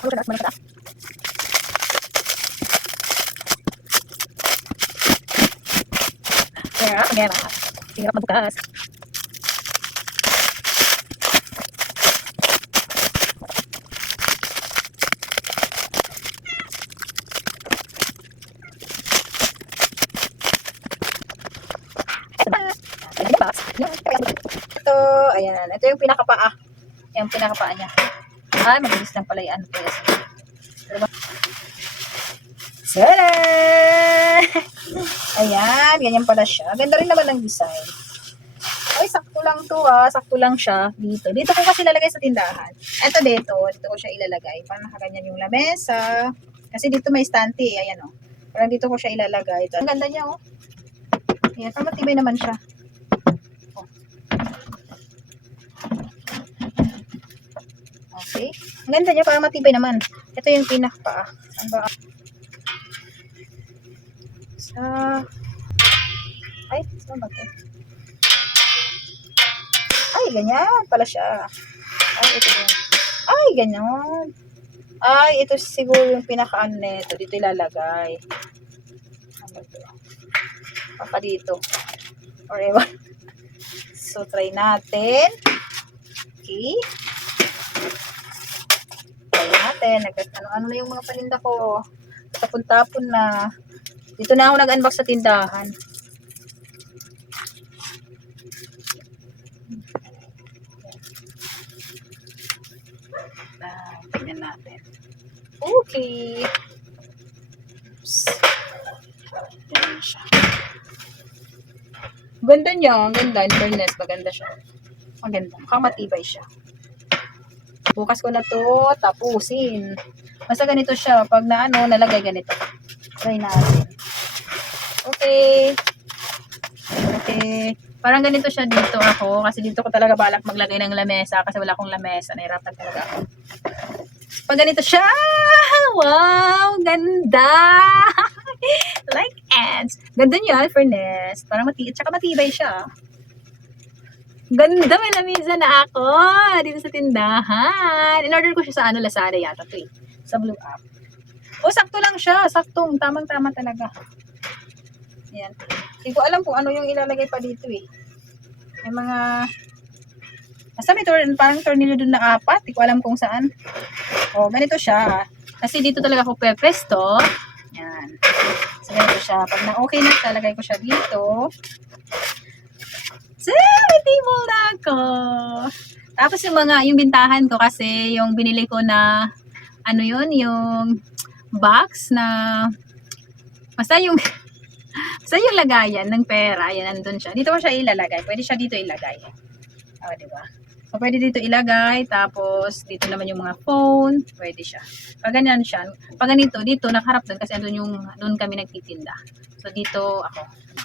Ano ka na? Kaya, kaya na. Tingnan magbukas. Ito, ayan. Ito yung pinakapaa. Yung pinakapaa niya. Ay, mabilis lang pala yung ano. Diba? Tada! Ayan, ganyan pala siya. Ganda rin naman ng design. Ay, sakto lang to ah. Sakto lang siya dito. Dito ko kasi lalagay sa tindahan. Ito dito. Dito ko siya ilalagay. Parang nakaganyan yung lamesa. Kasi dito may stante. eh. Ayan oh. Parang dito ko siya ilalagay. Ito. Ang ganda niya oh. Ayan, parang matibay naman siya. Okay. Ang ganda niya, parang matibay naman. Ito yung pinakpa. Saan ba? Sa... Ay, saan ba ito? Ay, ganyan pala siya. Ay, ito din. Ay, ganyan. Ay, ito siguro yung pinaka-ano nito. Dito ilalagay. Ano ito? Papa dito. Or ewan. So, try natin. Okay. Natin. Nag- ano-ano na yung mga paninda ko. Tapon-tapon na. Dito na ako nag-unbox sa tindahan. Ah, tingnan natin. Okay. Oops. Ganda niya. Ang ganda. In fairness, maganda siya. Maganda. Mukhang matibay siya. Bukas ko na to tapusin. Basta ganito siya. Pag na ano, nalagay ganito. Try natin. Okay. Okay. Parang ganito siya dito ako. Kasi dito ko talaga balak maglagay ng lamesa. Kasi wala akong lamesa. Nahirapan talaga ako. Pag ganito siya. Wow! Ganda! like ants. Ganda niya, fairness. Parang mati tsaka matibay siya. Ganda, may lamesa na ako dito sa tindahan. In-order ko siya sa ano, Lazada yata to eh. Sa Blue App. O, sakto lang siya. Saktong, tamang-tama talaga. Ayan. Hindi ko alam kung ano yung ilalagay pa dito eh. May mga... Basta may tor parang tornilyo dun na apat. Hindi ko alam kung saan. O, ganito siya. Kasi dito talaga ako pepesto. Yan. So, ganito siya. Pag na okay na, talagay ko siya dito. May table na ako. Tapos yung mga, yung bintahan ko kasi, yung binili ko na, ano yun, yung box na, basta yung, basta yung lagayan ng pera, yan, nandun siya. Dito ko siya ilalagay. Pwede siya dito ilagay. O, di ba? So, pwede dito ilagay, tapos dito naman yung mga phone, pwede siya. Pag ganyan siya, pag ganito, dito, nakaharap doon kasi andun yung, doon kami nagtitinda. So, dito ako.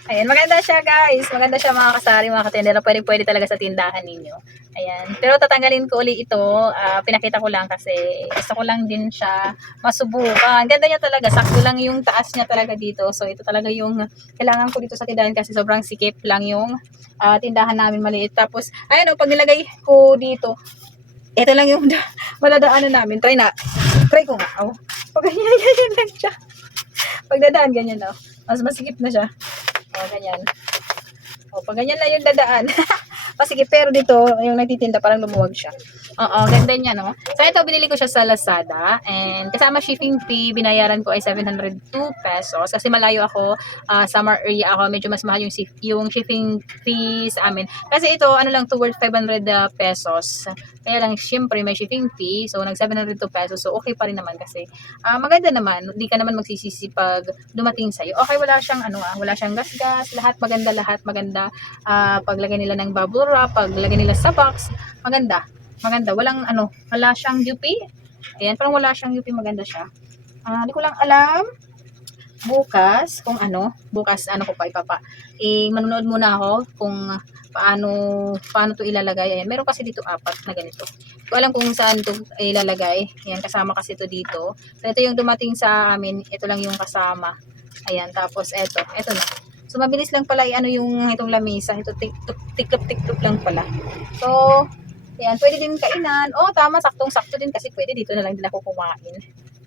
Ayan, maganda siya guys. Maganda siya mga kasari, mga katendera. Pwede, pwede talaga sa tindahan ninyo. Ayan. Pero tatanggalin ko uli ito. Ah, pinakita ko lang kasi gusto ko lang din siya masubukan. Ganda niya talaga. Sakto lang yung taas niya talaga dito. So, ito talaga yung kailangan ko dito sa tindahan kasi sobrang sikip lang yung ah, tindahan namin maliit. Tapos, ayan o, pag nilagay ko dito, ito lang yung maladaanan namin. Try na. Try ko nga. Oh. Pag ganyan, ganyan lang siya. Pag dadaan, ganyan na. Mas masikip na siya. O, ganyan. O, pag ganyan lang yung dadaan. Masikip, pero dito, yung nagtitinda, parang lumuwag siya. Oo, ganda niya, no? So, ito, binili ko siya sa Lazada. And kasama shipping fee, binayaran ko ay 702 pesos. Kasi malayo ako, ah, summer area ako, medyo mas mahal yung, yung shipping fee sa amin. Kasi ito, ano lang, to worth 500 ah, pesos. Kaya lang, syempre, may shipping fee. So, nag 702 pesos. So, okay pa rin naman kasi ah maganda naman. Hindi ka naman magsisisi pag dumating sa'yo. Okay, wala siyang, ano ah, wala siyang gas-gas. Lahat maganda, lahat maganda. Ah, paglagay nila ng bubble wrap, paglagay nila sa box, maganda. Maganda. Walang, ano, wala siyang UP. Ayan, parang wala siyang UP. Maganda siya. Ah, hindi ko lang alam bukas kung ano, bukas ano ko pa ipapa. Eh, manonood muna ako kung paano paano to ilalagay. Ayan, meron kasi dito apat na ganito. Ko alam kung saan to ilalagay. Ayan, kasama kasi to dito. So, ito yung dumating sa amin. Ito lang yung kasama. Ayan, tapos ito. Ito na. So, mabilis lang pala ano yung itong lamisa. Ito, tik- tik- tiklop-tiklop lang pala. So, Ayan, pwede din kainan. Oh, tama, saktong-sakto din kasi pwede dito na lang din ako kumain.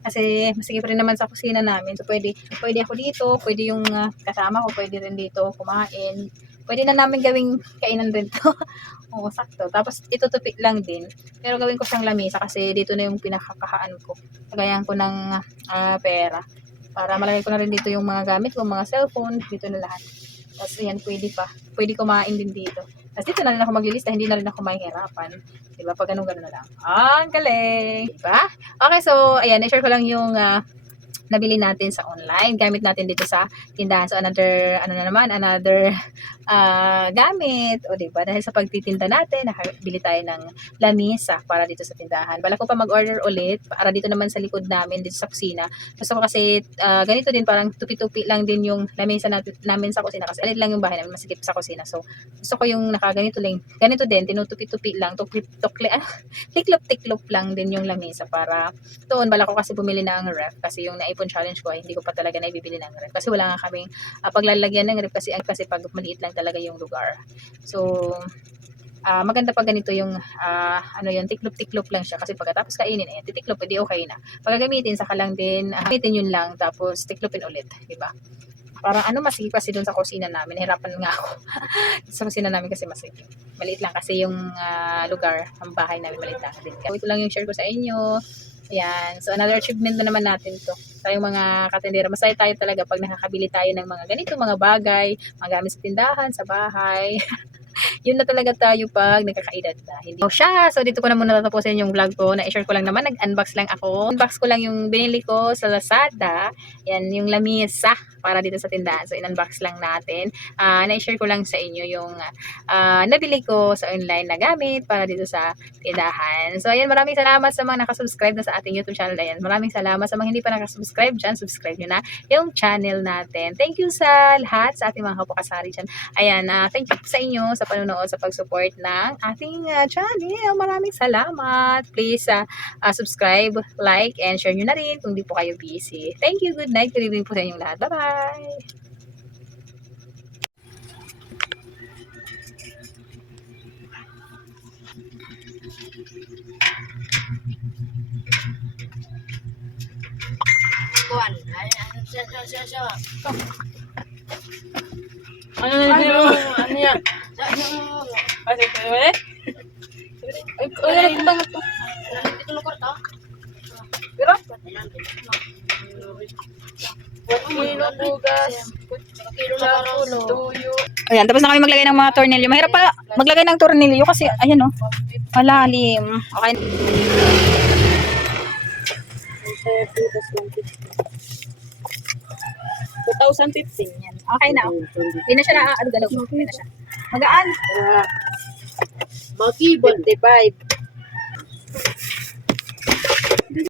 Kasi masigit rin naman sa kusina namin. So, pwede, pwede ako dito, pwede yung ah, kasama ko, pwede rin dito kumain. Pwede na namin gawing kainan rin to. Oo, sakto. Tapos, itutupi lang din. Pero gawin ko siyang lamisa kasi dito na yung pinakakahaan ko. Lagayan ko ng ah, pera. Para malagay ko na rin dito yung mga gamit ko, mga cellphone, dito na lahat. Tapos, ayan, pwede pa. Pwede kumain din dito. Tapos, dito na rin ako maglilista, hindi na rin ako mahihirapan. Diba? Pag ganun, ganun na lang. Ang galing! Diba? Okay, so, ayan, i-share ko lang yung ah, nabili natin sa online. Gamit natin dito sa tindahan. So, another, ano na naman, another ah, gamit. O, diba? Dahil sa pagtitinda natin, nakabili tayo ng lamisa para dito sa tindahan. Bala ko pa mag-order ulit para dito naman sa likod namin, dito sa kusina. Gusto ko kasi ah, ganito din, parang tupi-tupi lang din yung lamesa natin, namin sa kusina. Kasi alit lang yung bahay namin, masikip sa kusina. So, gusto ko yung nakaganito lang. Ganito din, tinutupi-tupi lang. Tukli, ah, tiklop-tiklop lang din yung lamesa para doon, bala ko kasi bumili ng ref. Kasi yung naipon challenge ko ay hindi ko pa talaga naibibili ng ref. Kasi wala nga kaming ah, paglalagyan ng ref kasi, kasi pag maliit lang talaga yung lugar. So, ah maganda pa ganito yung ah, ano yun, tiklop-tiklop lang siya kasi pagkatapos kainin eh, titiklop, edi okay na. Pagkagamitin, saka lang din, ah, gamitin yun lang, tapos tiklopin ulit, di ba? Parang ano, masikip kasi dun sa kusina namin, hirapan nga ako. sa kusina namin kasi masikip. Maliit lang kasi yung ah, lugar, ang bahay namin maliit lang din. Ito lang yung share ko sa inyo. Ayan. So, another achievement na naman natin to. Tayong mga katendera. Masaya tayo talaga pag nakakabili tayo ng mga ganito, mga bagay, mga gamit sa tindahan, sa bahay. Yun na talaga tayo pag nagkakaedad na. Hindi. So, siya. So, dito ko na muna tatapusin yung vlog ko. Na-share ko lang naman. Nag-unbox lang ako. Unbox ko lang yung binili ko sa Lazada. Yan, yung lamisa para dito sa tindahan. So, in-unbox lang natin. Ah, na-share ko lang sa inyo yung ah, nabili ko sa online na gamit para dito sa tindahan. So, ayan, maraming salamat sa mga nakasubscribe na sa ating YouTube channel. Ayan, maraming salamat sa mga hindi pa nakasubscribe dyan. Subscribe nyo na yung channel natin. Thank you sa lahat, sa ating mga kapakasari dyan. Ayan, ah, thank you sa inyo sa panonood, sa pag-support ng ating ah, channel. Maraming salamat. Please ah, ah, subscribe, like, and share nyo na rin kung di po kayo busy. Thank you. Good night. Good evening po sa inyong lahat. Bye-bye. Kuan. Ano. Ano na ano? Ano. Ano eh? Ay, ano na ito ito? Ito na kwarta. Pero, One kilo bugas, Kilo karulo. tuyo. Ayan, tapos na kami maglagay ng mga tornilyo. Mahirap pala maglagay ng tornilyo kasi, ayan o, malalim. Okay. Yan. Okay na. oh. Hindi na siya na, ano, galaw. Hindi na siya. Magaan. Makibon. 55.